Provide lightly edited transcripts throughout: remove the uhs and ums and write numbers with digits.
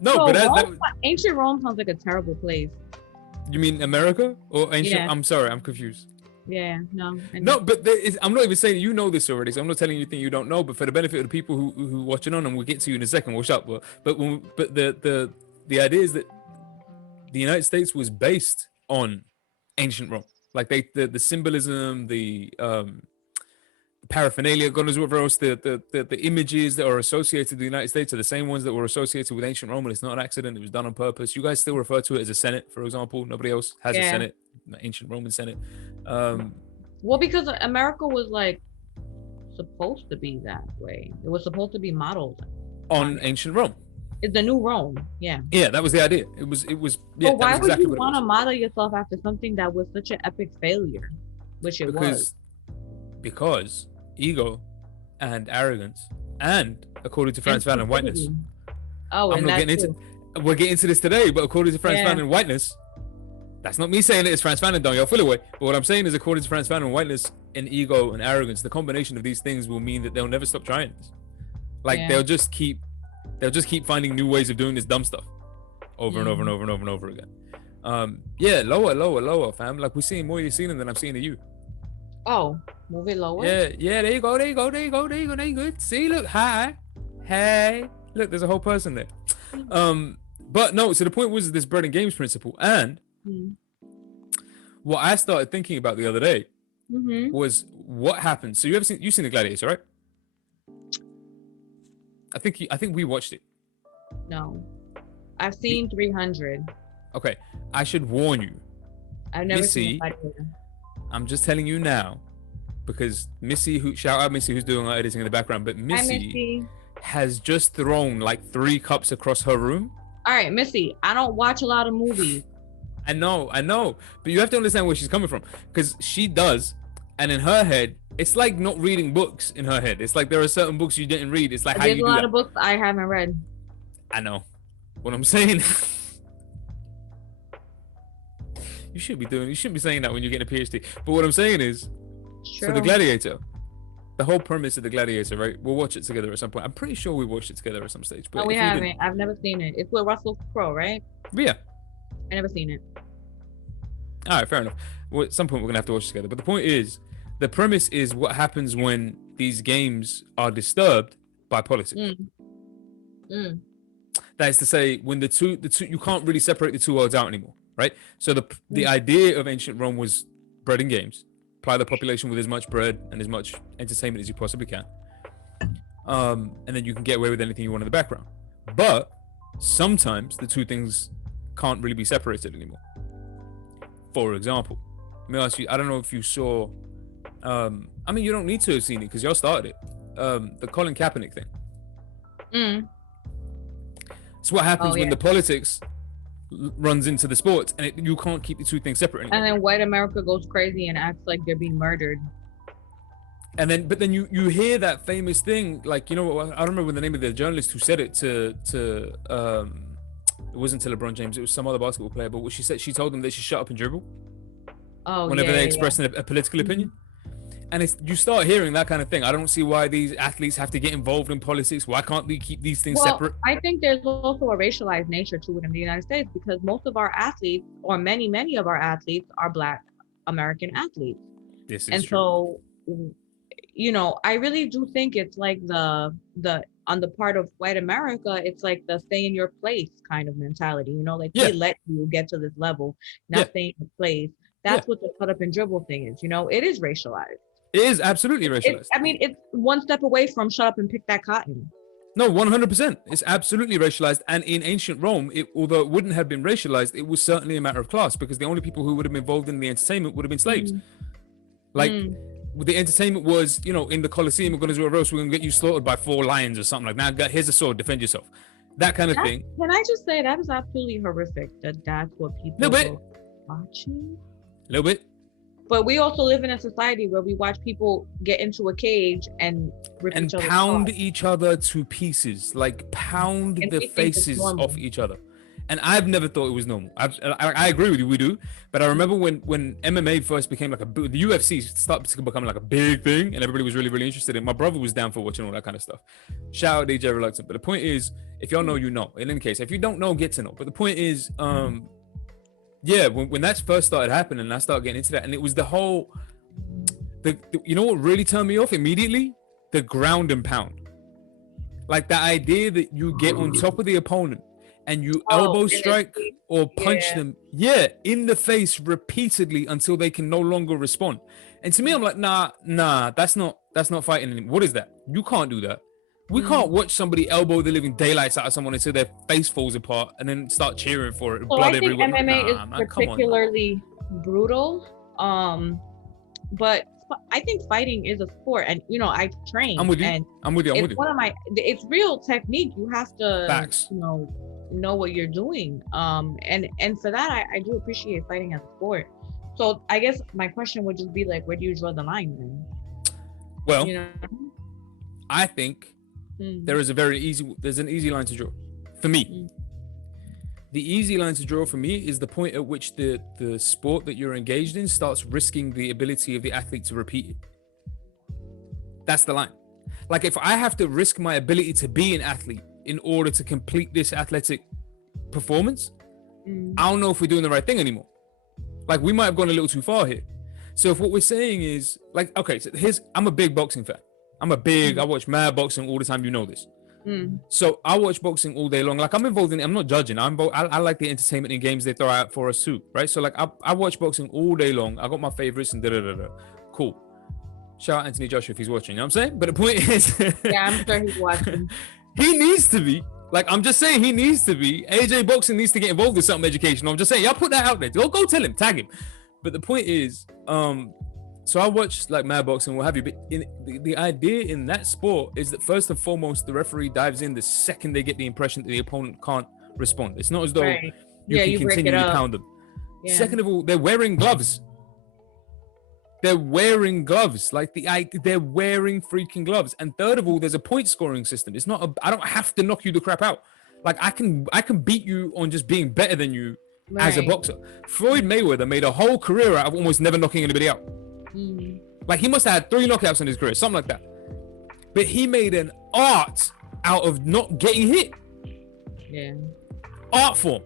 No, So but ancient Rome sounds like a terrible place. you mean America or ancient? Yeah, I'm sorry, I'm confused. yeah, no, No, but I'm not even saying you know this already, so I'm not telling you anything you don't know. But for the benefit of the people who watching on, and we'll get to you in a second. Watch up, but the idea is that the United States was based on ancient Rome, like the symbolism, the paraphernalia, God knows what else, the images that are associated with the United States are the same ones that were associated with ancient Rome, and it's not an accident. It was done on purpose. You guys still refer to it as a Senate, for example. Nobody else has a yeah. Senate, ancient Roman Senate. Um, Well, because America was like supposed to be that way. It was supposed to be modeled on on. ancient Rome. It's the new Rome. Yeah. Yeah, that was the idea. Yeah, But that why was would exactly you what it want was. to model yourself after something that was such an epic failure, which it was? Because ego and arrogance, and according to Franz And Fanon, whiteness. stupidity. Oh, I'm and not that getting too. into. We're getting into this today, but according to Franz Yeah. Fanon, whiteness. That's not me saying it. It's Franz Fanon, don't y'all feel away. But what I'm saying is, according to Franz Fanon, whiteness and ego and arrogance, the combination of these things will mean that they'll never stop trying this. Like Yeah. they'll just keep finding new ways of doing this dumb stuff over and over and over and over and over again. Yeah, lower, fam. Like we're seeing more you're seeing than I'm seeing of you. Oh, move it lower. Yeah. There you go. There you good. See, look, hi, hey, look. There's a whole person there. But no. So the point was this bread and games principle, and what I started thinking about the other day was what happens. So you've seen the Gladiator, right? I think we watched it. No, I've seen 300. Okay, I should warn you. I've never Missy, seen Gladiator. I'm just telling you now, because Missy, shout out Missy, who's doing our editing in the background, but Missy has just thrown like 3 cups across her room. All right, Missy, I don't watch a lot of movies. I know, but you have to understand where she's coming from, because she does, and in her head, it's like not reading books. In her head, it's like there are certain books you didn't read. It's like how you do that. There's a lot of books I haven't read. I know. What I'm saying. You shouldn't be saying that when you're getting a PhD. But what I'm saying is, so the Gladiator, the whole premise of the Gladiator, right? We'll watch it together at some point. I'm pretty sure we watched it together at some stage. But no, we haven't. I've never seen it. It's with Russell Crowe, right? Yeah. I never seen it. All right, fair enough. Well, at some point we're gonna have to watch it together. But the point is, the premise is what happens when these games are disturbed by politics. That is to say, when the two you can't really separate the two worlds out anymore, right? So the idea of ancient Rome was bread and games. Apply the population with as much bread and as much entertainment as you possibly can, and then you can get away with anything you want in the background. But sometimes the two things can't really be separated anymore. For example, let me ask you, I don't know if you saw, I mean, you don't need to have seen it because y'all started it, the Colin Kaepernick thing. It's what happens when the politics runs into the sports, and you can't keep the two things separate anymore. And then white America goes crazy and acts like they're being murdered. And then, but then you hear that famous thing, like, you know, I don't remember the name of the journalist who said it to it wasn't to LeBron James, it was some other basketball player, but what she said, she told them they should shut up and dribble. Whenever they're expressing a political opinion. And you start hearing that kind of thing. I don't see why these athletes have to get involved in politics. Why can't we keep these things separate? I think there's also a racialized nature to it in the United States, because most of our athletes, or many of our athletes, are Black American athletes. This is and true. So, you know, I really do think it's like the on the part of white America, it's like the stay in your place kind of mentality. You know, like we let you get to this level, not stay in your place. That's what the cut up and dribble thing is. You know, it is racialized. It is absolutely racialized. It's one step away from shut up and pick that cotton. No, 100%. It's absolutely racialized. And in ancient Rome, although it wouldn't have been racialized, it was certainly a matter of class, because the only people who would have been involved in the entertainment would have been slaves. Like, the entertainment was, you know, in the Colosseum, we're going to do a roast, we're going to get you slaughtered by 4 lions or something like that. Now, here's a sword, defend yourself. That kind of thing. Can I just say, that is absolutely horrific, that's what people are watching? A little bit. But we also live in a society where we watch people get into a cage and rip each pound each other to pieces, like pound the faces off each other. And I've never thought it was normal. I agree with you, we do. But I remember when MMA first became like the UFC started to become like a big thing, and everybody was really, really interested in it. My brother was down for watching all that kind of stuff. Shout out DJ Reluctant. But the point is, if y'all know, you know. In any case, if you don't know, get to know. But the point is, yeah, when that first started happening, and I started getting into that, and it was the whole, you know what really turned me off immediately? The ground and pound. Like the idea that you get on top of the opponent and you elbow strike or punch them, in the face repeatedly until they can no longer respond. And to me, I'm like, nah, that's not fighting anymore. What is that? You can't do that. We can't watch somebody elbow the living daylights out of someone until their face falls apart and then start cheering for it. So blood I think everywhere. MMA is particularly brutal. But I think fighting is a sport, and you know, I train. I'm with you. And I'm with you. It's real technique. You have to, Facts. know what you're doing. And for that, I do appreciate fighting as a sport. So I guess my question would just be like, where do you draw the line then? Well, I think there's an easy line to draw for me. The easy line to draw for me is the point at which the sport that you're engaged in starts risking the ability of the athlete to repeat it. That's the line. Like if I have to risk my ability to be an athlete in order to complete this athletic performance, I don't know if we're doing the right thing anymore. Like we might have gone a little too far here. So if what we're saying is like, okay, so I'm a big boxing fan. I watch mad boxing all the time. You know this. So I watch boxing all day long. Like I'm involved in it. I'm not judging. I like the entertainment in games they throw out for us too, right? So like I watch boxing all day long. I got my favorites and Cool. Shout out Anthony Joshua if he's watching. You know what I'm saying? But the point is, yeah, I'm sure he's watching. He needs to be. Like I'm just saying, he needs to be. AJ Boxing needs to get involved in something educational. I'm just saying, y'all put that out there. Go tell him, tag him. But the point is, so I watch like mad boxing, what have you. But the idea in that sport is that first and foremost, the referee dives in the second they get the impression that the opponent can't respond. It's not as though you can continually pound them. Yeah. Second of all, they're wearing gloves. They're wearing gloves. They're wearing freaking gloves. And third of all, there's a point scoring system. It's not I don't have to knock you the crap out. Like I can beat you on just being better than you as a boxer. Floyd Mayweather made a whole career out of almost never knocking anybody out. Like he must have had 3 knockouts in his career, something like that. But he made an art out of not getting hit. Yeah. Art form.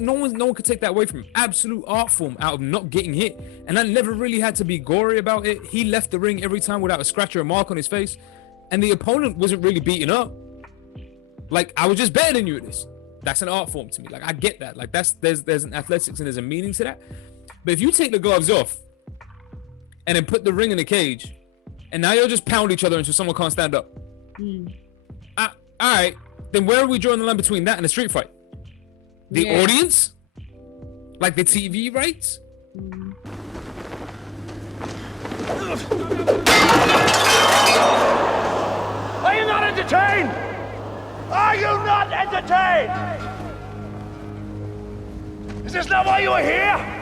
No one could take that away from him. Absolute art form out of not getting hit. And I never really had to be gory about it. He left the ring every time without a scratch or a mark on his face. And the opponent wasn't really beaten up. Like I was just better than you at this. That's an art form to me. Like I get that. Like there's an athletics and there's a meaning to that. But if you take the gloves off and then put the ring in the cage, and now you'll just pound each other until someone can't stand up. All right, then where are we drawing the line between that and a street fight? The audience? Like the TV rights? Are you not entertained? Are you not entertained? Is this not why you are here?